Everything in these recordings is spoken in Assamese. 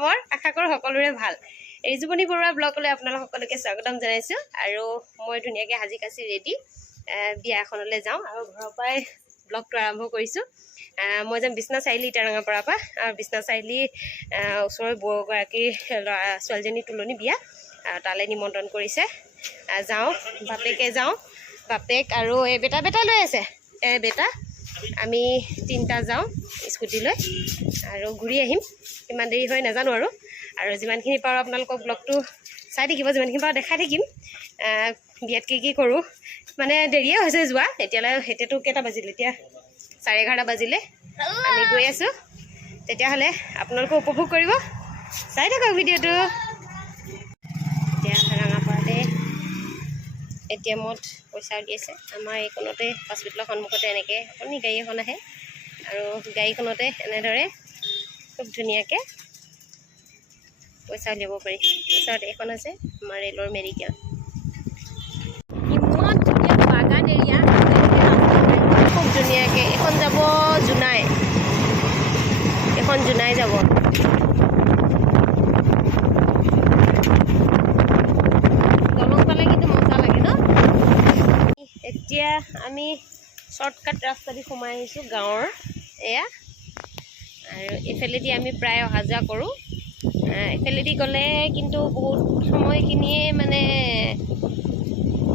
খবৰ আশা কৰোঁ সকলোৰে ভাল ৰিজুমণি বৰুৱা ব্লগলৈ আপোনালোক সকলোকে স্বাগতম জনাইছোঁ আৰু মই ধুনীয়াকৈ সাজি কাচি ৰেডি বিয়া এখনলৈ যাওঁ আৰু ঘৰৰ পৰাই ব্লগটো আৰম্ভ কৰিছোঁ মই যাম বিশ্বনাথ চাৰিআলি ইটাৰঙাৰ পৰা আৰু বিশ্বনাথ চাৰিআলি ওচৰৰ বৌগৰাকীৰ ছোৱালীজনী তুলনি বিয়া তালৈ নিমন্ত্ৰণ কৰিছে যাওঁ বাপেকে যাওঁ বাপেক আৰু এই বেটা লৈ আছে বেটা আমি তিনিটা যাওঁ স্কুটি লৈ আৰু ঘূৰি আহিম কিমান দেৰি হয় নাজানো আৰু যিমানখিনি পাৰোঁ আপোনালোকক ব্লগটো চাই থাকিব যিমানখিনি পাৰোঁ দেখাই থাকিম বিয়াত কি কৰোঁ মানে দেৰিয়ে হৈছে যোৱা এতিয়াতো কেইটা বাজিলে এতিয়া 11:30 বাজিলে আমি গৈ আছোঁ তেতিয়াহ'লে আপোনালোকে উপভোগ কৰিব চাই থাকক ভিডিঅ'টো এতিয়া ৰাঙাপাৰাতে ATMত পইচা দি আছে আমাৰ এইখনতে হস্পিটেলৰ সন্মুখতে এনেকৈ আপুনি গাড়ী এখন আহে আৰু গাড়ীখনতে এনেদৰে খুব ধুনীয়াকৈ পইচা উলিয়াব পাৰি ওচৰত এইখন আছে আমাৰ ৰেলৰ মেডিকেল ইমান ধুনীয়া বাগান এৰিয়া খুব ধুনীয়াকৈ এখন যাব জোনাই যাব দলং পালে কিন্তু মজা লাগে ন এতিয়া আমি শ্বৰ্টকাট ৰাস্তা দি সোমাই আহিছোঁ গাঁৱৰ এয়া আৰু এইফালেদি আমি প্ৰায় অহা যোৱা কৰোঁ এইফালেদি গ'লে কিন্তু বহুত সময়খিনিয়ে মানে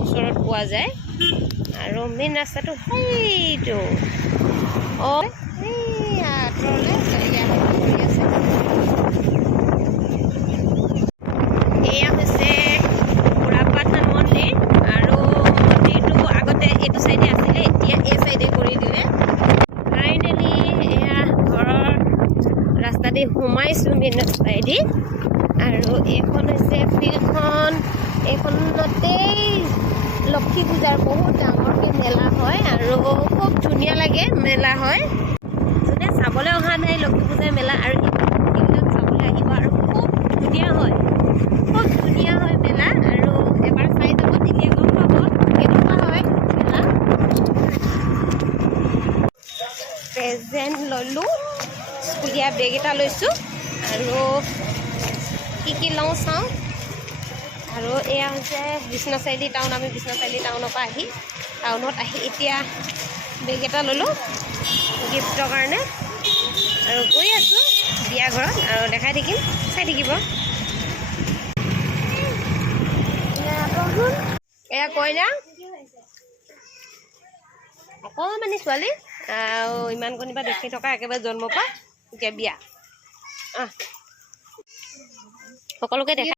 ওচৰত পোৱা যায় আৰু মেইন ৰাস্তাটো সেইটো আঁতৰলৈ আছে এয়া হৈছে বুঢ়াপাট থান মন্দিৰ আৰু মন্দিৰটো আগতে এইটো চাইডে আছিলে এতিয়া এই চাইডে কৰি দিলে ফাইনেলি এয়া ঘৰৰ ৰাস্তা দি সোমাইছোঁ মেইন ৰাস্তাইদি আৰু এইখন হৈছে ফিল্ডখন এইখনতেই লক্ষী পূজাৰ বহুত ডাঙৰকৈ মেলা হয় আৰু খুব ধুনীয়া লাগে মেলা হয় যোনে চাবলৈ অহা নাই লক্ষী পূজাৰ মেলা আৰু এইবিলাক চাবলৈ আহিব আৰু খুব ধুনীয়া হয় মেলা আৰু এবাৰ চাই যাব তেতিয়া গম পাব কেনেকুৱা হয় মেলা প্ৰেজেণ্ট ল'লোঁ স্কুলীয়া বেগ এটা লৈছোঁ আৰু কি লওঁ চাওঁ আৰু এয়া হৈছে বিশ্বনাথ চাৰিআলি টাউন আমি বিশ্বনাথ চাৰিআলি টাউনৰ পৰা টাউনত আহি এতিয়া বেগ এটা ল'লোঁ গিফ্টৰ কাৰণে আৰু গৈ আছোঁ বিয়া ঘৰত আৰু দেখাই থাকিম চাই থাকিব এয়া কইনা অকণমানি ছোৱালী আৰু ইমান কণিবা দেখি থকা একেবাৰে জন্মৰ পৰা এতিয়া বিয়া সকলোকে দেখা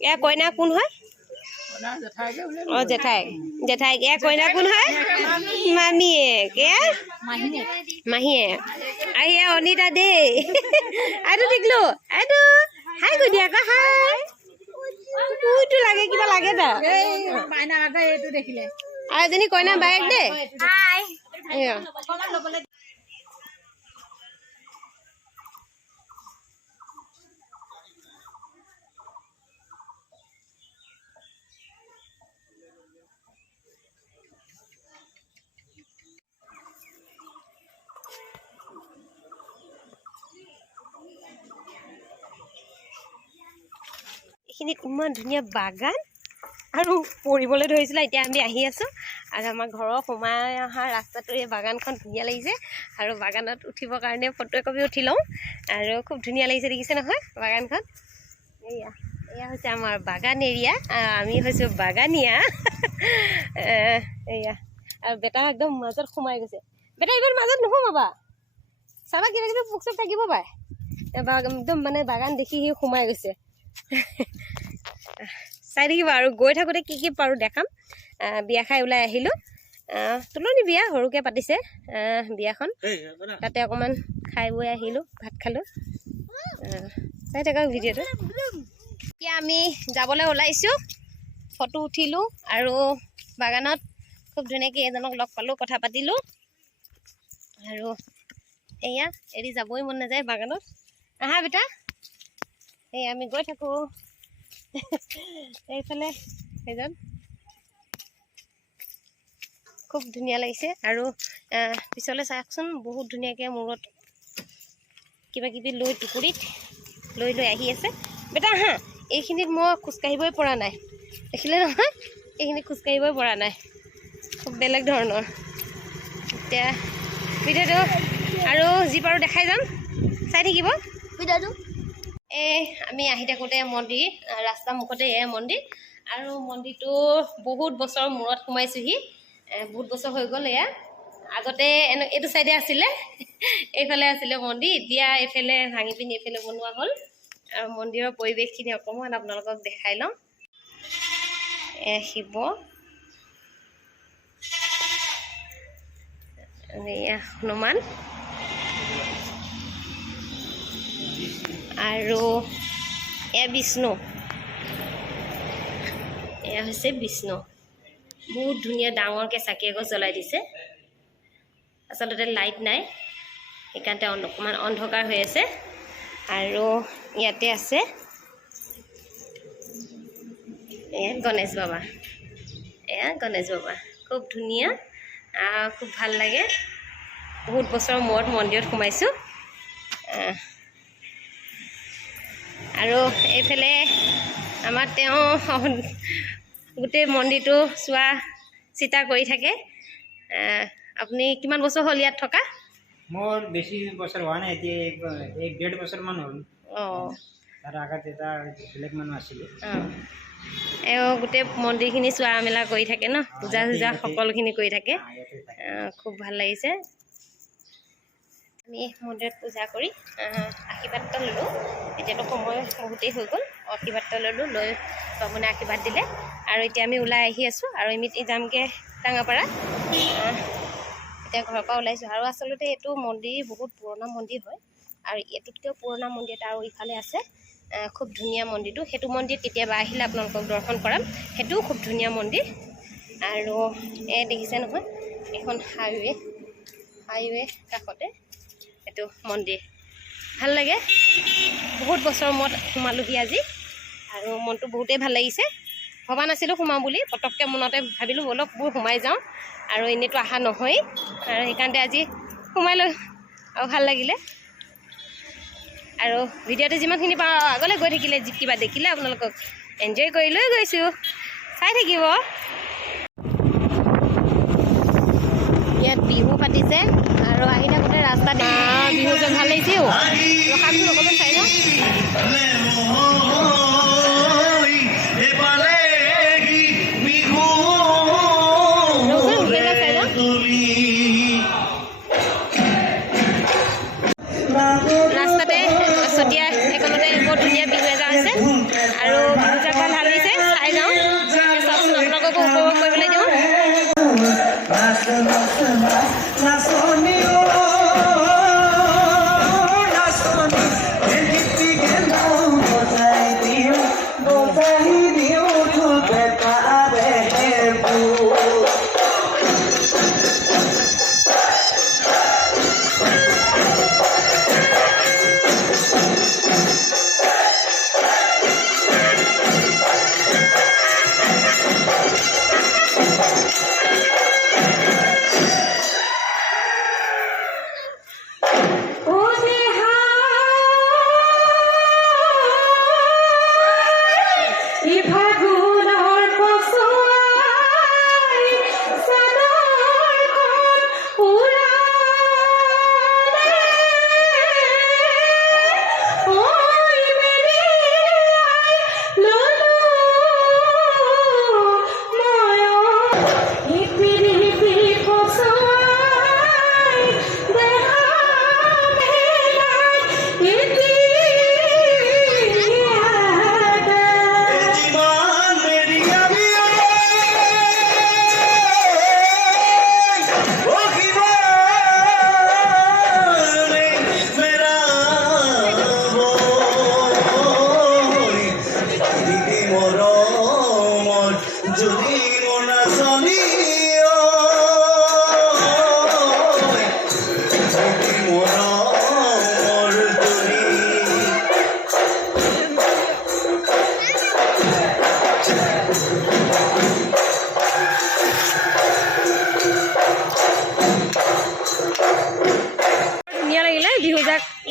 এয়া কইনা কোন হয় জেঠাইক এয়া কইনা কোন হয় মামীয়েক মাহীয়েক আহি অনিতা দেই আইটো দেখিলো আইটো হাই কৈ দিয়া আকৌ হাই কুইটো লাগে কিবা লাগে দা আৰু এজনী কইনা বায়েক দেই এইখিনিত ইমান ধুনীয়া বাগান আৰু পৰিবলৈ ধৰিছিলে এতিয়া আমি আহি আছোঁ আৰু আমাৰ ঘৰৰ সোমাই অহা ৰাস্তাটো এই বাগানখন ধুনীয়া লাগিছে আৰু বাগানত উঠিবৰ কাৰণে ফটো একপি উঠি লওঁ আৰু খুব ধুনীয়া লাগিছে দেখিছে নহয় বাগানখন এয়া হৈছে আমাৰ বাগান এৰিয়া আমি হৈছোঁ বাগানীয়া এয়া আৰু বেটা একদম মাজত সোমাই গৈছে বেটা এইবাৰ মাজত নোসোমাবা চাবা কিবা কিবি পোক চোক থাকিব পাৰে একদম মানে বাগান দেখি সি সোমাই গৈছে চাই থাকিব আৰু গৈ থাকোঁতে কি পাৰোঁ দেখাম বিয়া খাই ওলাই আহিলোঁ তুলনি বিয়া সৰুকৈ পাতিছে বিয়াখন তাতে অকণমান খাই বৈ আহিলোঁ ভাত খালোঁ চাই থাকক ভিডিঅ'টো এতিয়া আমি যাবলৈ ওলাইছোঁ ফটো উঠিলোঁ আৰু বাগানত খুব ধুনীয়াকৈ এজনক লগ পালোঁ কথা পাতিলোঁ আৰু এয়া এৰি যাবই মন নাযায় বাগানত আহা বেটা এই আমি গৈ থাকোঁ এইফালে সেইজন খুব ধুনীয়া লাগিছে আৰু পিছলৈ চাওকচোন বহুত ধুনীয়াকৈ মূৰত কিবা কিবি লৈ টুকুৰিত লৈ আহি আছে। বেটা আহা, এইখিনিত মই খোজকাঢ়িবই পৰা নাই, দেখিলে নহয় এইখিনিত খোজকাঢ়িবই পৰা নাই, খুব বেলেগ ধৰণৰ। এতিয়া ভিডিঅ'টো আৰু যি পাৰোঁ দেখাই যাম, চাই থাকিব ভিডিঅ'টো। এই আমি আহি থাকোঁতে মন্দিৰ, ৰাস্তা মুখতে এয়া মন্দিৰ, আৰু মন্দিৰটো বহুত বছৰৰ মূৰত সোমাইছোঁহি, বহুত বছৰ হৈ গ'ল। এয়া আগতে এইটো চাইডে আছিলে, এইফালে আছিলে মন্দিৰ, এতিয়া এইফালে ভাঙি পিনি এইফালে বনোৱা হ'ল। আৰু মন্দিৰৰ পৰিৱেশখিনি অকণমান আপোনালোকক দেখাই লওঁ। এয়া শিৱ, এয়া হনুমান, আৰু এয়া বিষ্ণু, এয়া হৈছে বিষ্ণু। বহুত ধুনীয়া ডাঙৰকৈ চাকি এগছ জ্বলাই দিছে। আচলতে লাইট নাই, সেইকাৰণে অকণমান অন্ধকাৰ হৈ আছে। আৰু ইয়াতে আছে এয়া গণেশ বাবা, এয়া গণেশ বাবা, খুব ধুনীয়া, খুব ভাল লাগে। বহুত বছৰৰ মূৰত মন্দিৰত সোমাইছোঁ। আৰু এইফালে আমাৰ তেওঁ গোটেই মন্দিৰটো চোৱা চিতা কৰি থাকে। আপুনি কিমান বছৰ হ'ল ইয়াত থকা? মোৰ বেছি বছৰ হোৱা নাই, এতিয়া 1.5 বছৰমান হ'ল। অঁ, তাৰ আগত এটা বেলেগ মানুহ আছিলে। এওঁ গোটেই মন্দিৰখিনি চোৱা মেলা কৰি থাকে ন, পূজা চূজা সকলোখিনি কৰি থাকে। খুব ভাল লাগিছে। আমি মন্দিৰত পূজা কৰি আশীৰ্বাদ এটা ল'লোঁ। এতিয়াতো সময় বহুতেই হৈ গ'ল, আশীৰ্বাদ এটা ল'লোঁ, লৈ বামুণে আশীৰ্বাদ দিলে। আৰু এতিয়া আমি ওলাই আহি আছোঁ, আৰু আমি যামগৈ টাঙাপাৰা। এতিয়া ঘৰৰ পৰা ওলাইছোঁ। আৰু আচলতে এইটো মন্দিৰ বহুত পুৰণা মন্দিৰ হয়, আৰু এইটোতকৈও পুৰণা মন্দিৰ এটা আৰু ইফালে আছে। খুব ধুনীয়া মন্দিৰটো, সেইটো মন্দিৰ কেতিয়াবা আহিলে আপোনালোকক দৰ্শন কৰাম। সেইটোও খুব ধুনীয়া মন্দিৰ। আৰু দেখিছে নহয়, এখন হাইৱে কাষতে এইটো মন্দিৰ, ভাল লাগে। বহুত বছৰৰ মূৰত সোমালোহি আজি, আৰু মনটো বহুতেই ভাল লাগিছে। ভবা নাছিলোঁ সোমাওঁ বুলি, পটককৈ মনতে ভাবিলোঁ ব'লক বোৰ সোমাই যাওঁ, আৰু এনেইতো অহা নহয়েই, আৰু সেইকাৰণে আজি সোমাই লৈ আৰু ভাল লাগিলে। আৰু ভিডিঅ'টো যিমানখিনি পাওঁ আগলৈ গৈ থাকিলে, কিবা দেখিলে আপোনালোকক এনজয় কৰি লৈ গৈছোঁ, চাই থাকিব। ইয়াত বিহু পাতিছে, আৰু আহি থাকোঁতে ৰাস্তাত বিহু যে ভাল লাগিছে। ৰখাটো অকণমান চাই যাওঁ। ৰাস্তাতে চতিয়া এইখনতে বৰ ধুনীয়া বিহু এজা আছে, আৰু বিহু জাকখন ভাল লাগিছে, চাই যাওঁ। চাওকচোন, আপোনালোককো উপভোগ কৰিবলৈ দিওঁ।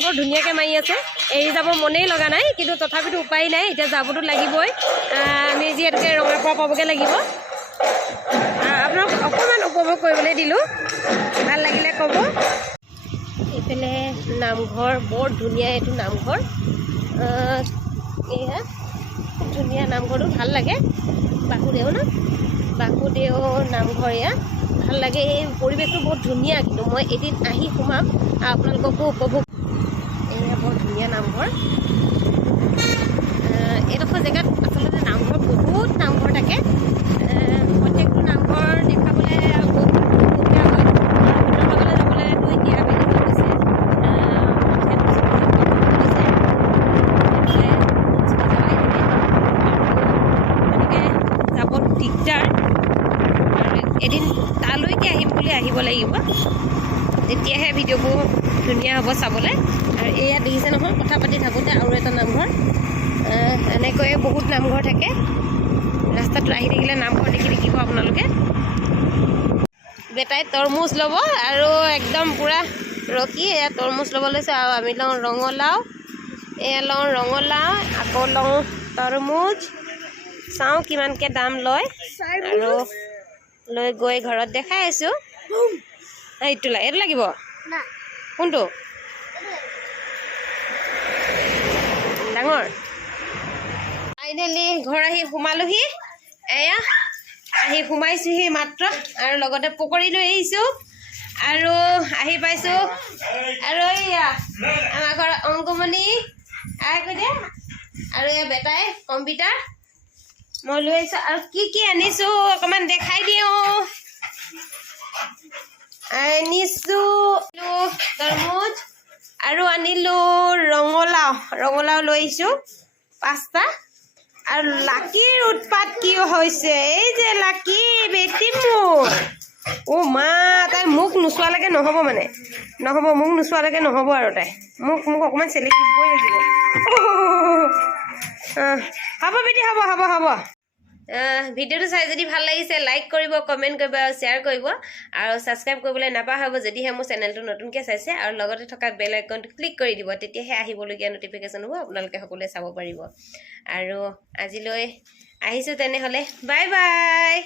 বৰ ধুনীয়াকৈ আছে এৰি যাব মনেই লগা নাই কিন্তু তথাপিতো উপায় নাই এতিয়া যাবতো লাগিবই আমি যিহেতুকে ৰঙাৰ পৰা পাবগৈ লাগিব আপোনাক অকণমান উপভোগ কৰিবলৈ দিলোঁ ভাল লাগিলে ক'ব এইফালে নামঘৰ বৰ ধুনীয়া এইটো নামঘৰ এয়া খুব ধুনীয়া নামঘৰটো ভাল লাগে বাসুদেউ ন বাসুদেউ নামঘৰ এয়া ভাল লাগে এই পৰিৱেশটো বহুত ধুনীয়া কিন্তু মই এদিন আহি সোমাম আপোনালোককো উপভোগ এয়া বৰ ধুনীয়া নামঘৰ এইডোখৰ জেগাত আচলতে নামঘৰ বহুত নামঘৰ থাকে প্ৰত্যেকটো নামঘৰ দেখাবলৈ বহুত সুবিধা হয় ভিতৰলৈ যাবলৈতো এতিয়া বেলেগ হৈছে যাব দিগদাৰ আৰু এদিন তালৈকে আহিম বুলি আহিব লাগিব তেতিয়াহে ভিডিঅ'বোৰ ধুনীয়া হ'ব চাবলৈ আৰু এয়া দেখিছে নহয় কথা পাতি থাকোঁতে আৰু এটা নামঘৰ এনেকৈয়ে বহুত নামঘৰ থাকে ৰাস্তাটো আহি থাকিলে নামঘৰ দেখি থাকিব আপোনালোকে বেটাই তৰমুজ ল'ব আৰু একদম পূৰা ৰখি এয়া তৰমুজ ল'ব লৈছে আৰু আমি লওঁ ৰঙালাও এয়া লওঁ ৰঙালাও আকৌ লওঁ তৰমুজ চাওঁ কিমানকৈ দাম লয় আৰু লৈ গৈ ঘৰত দেখাই আছোঁ এইটো লাগিব কোনটো ডাঙৰ ফাইনেলি ঘৰ আহি সোমালোহি এয়া আহি সোমাইছোহি মাত্ৰ আৰু লগতে পকৰি লৈ আহিছোঁ আৰু আহি পাইছোঁ আৰু এয়া আমাৰ ঘৰৰ অংকুমণি কৈ দে আৰু এয়া বেটাই কম্পিউটাৰ মই লৈ আহিছোঁ আৰু কি আনিছোঁ অকণমান দেখাই দিওঁ আনিছোঁ তৰমুজ আৰু আনিলোঁ ৰঙালাও লৈ আহিছোঁ 5টা আৰু লাকিৰ উৎপাত কি হৈছে এই যে লাকি বেটি মোৰ মা তাই মোক নোচোৱালৈকে নহ'ব মানে মোক নোচোৱালৈকে নহ'ব আৰু তাই মোক অকণমান চেলেকি দিবই লাগিব হ'ব বেটি হ'ব ভিডিঅ'টো চাই যদি ভাল লাগিছে লাইক কৰিব কমেণ্ট কৰিব আৰু শ্বেয়াৰ কৰিব আৰু ছাবস্ক্ৰাইব কৰিবলৈ নাপাহৰিব যদিহে মোৰ চেনেলটো নতুনকৈ চাইছে আৰু লগতে থকা বেল আইকনটো ক্লিক কৰি দিব তেতিয়াহে আহিবলগীয়া ন'টিফিকেশ্যন হ'ব আপোনালোকে সকলোৱে চাব পাৰিব আৰু আজিলৈ আহিছোঁ তেনেহ'লে বাই বাই